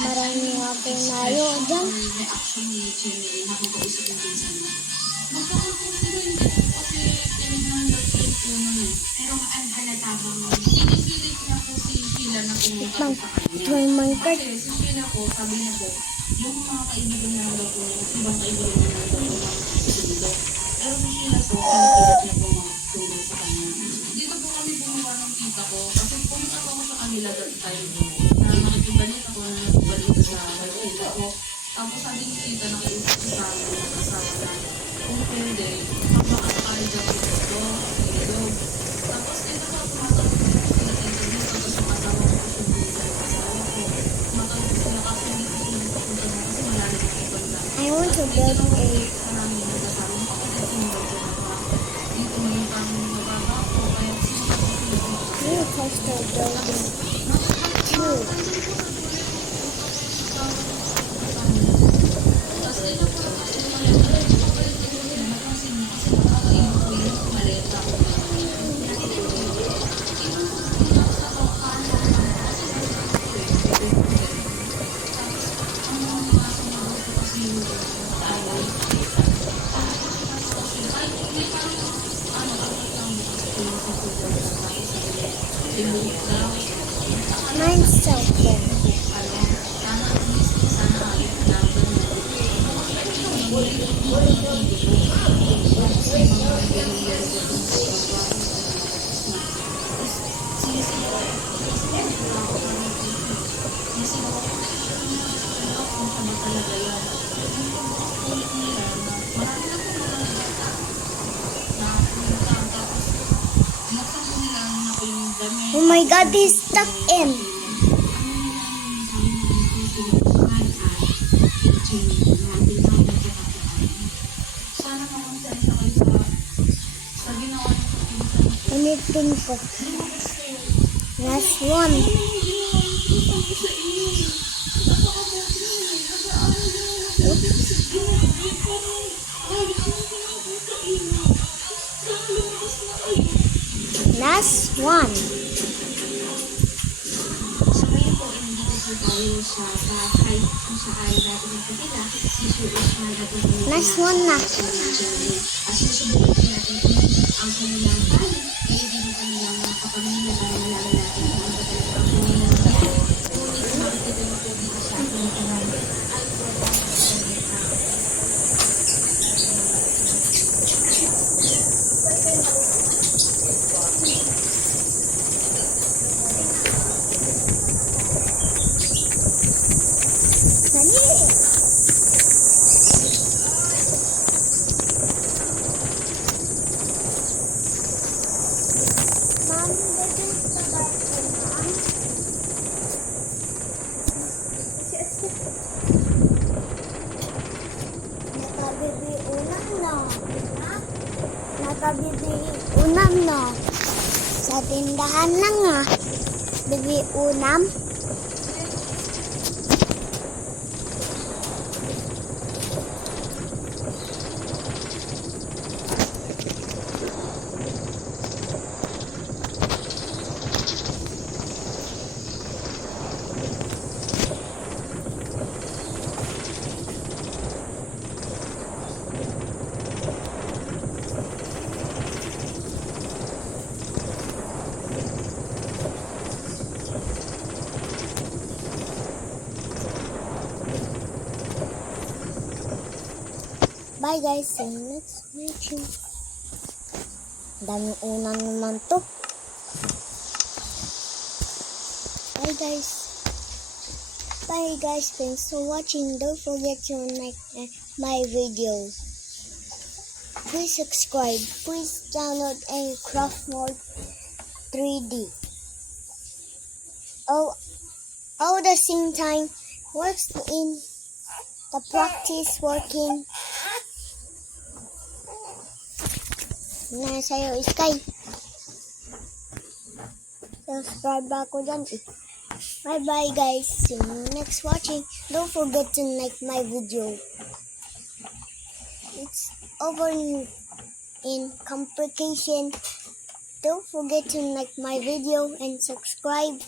Maraming nga po nayo dyan. Tikmang, tikmang market. Sabi na po, yung mga kaibigan na lang po, ibang kaibigan na lang po, sundo. Pero si Sheila po, pinipilit niya po magsundo sa kanya. Dito po kami bumuha ng tita ko, kasi pumunta po ako sa kanila that time na nakikibalit ako na nakikibalit sa tita ko. Tapos sabi ni tita, nakiusap ko sa amin ng kasama na kung pwede, magmakakakali daw po dito. Tapos dito po, tumatawag ko sila tita dito, tapos yung asawa ko sundo sa asawa ko. Tumatawag ko sila kasi hindi ko sila pupunta mo kasi malalim ako banda. I want to build a Maraming nagkasama ko kasi sinunod ko na pa. Dito may pang mababa ko, kaya sinunod ko sila. new coastal building. Two. Mine's cell phone. Oh my God, he's stuck in. Ulitin ko. Last one. Last one. Last one na. Nakabili-unam na. Sa tindahan lang ah. Bili unam. Bye guys, see you next video. Daming unang naman to. Bye guys. Bye guys, thanks for watching. Don't forget to like my videos. Please subscribe. Please download a Craft Mode 3D. All the same time works in the practice working. Na sa'yo, Sky. Subscribe ako dyan. Bye-bye, guys. See you next watching. Don't forget to like my video. It's over in complication. Don't forget to like my video and subscribe.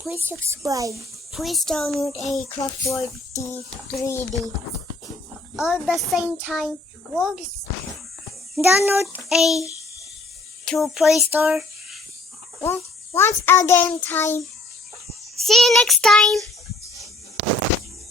Please subscribe. Please download a Craftworthy 3D. All the same time, we'll download a to Play Store. Once again time. See you next time.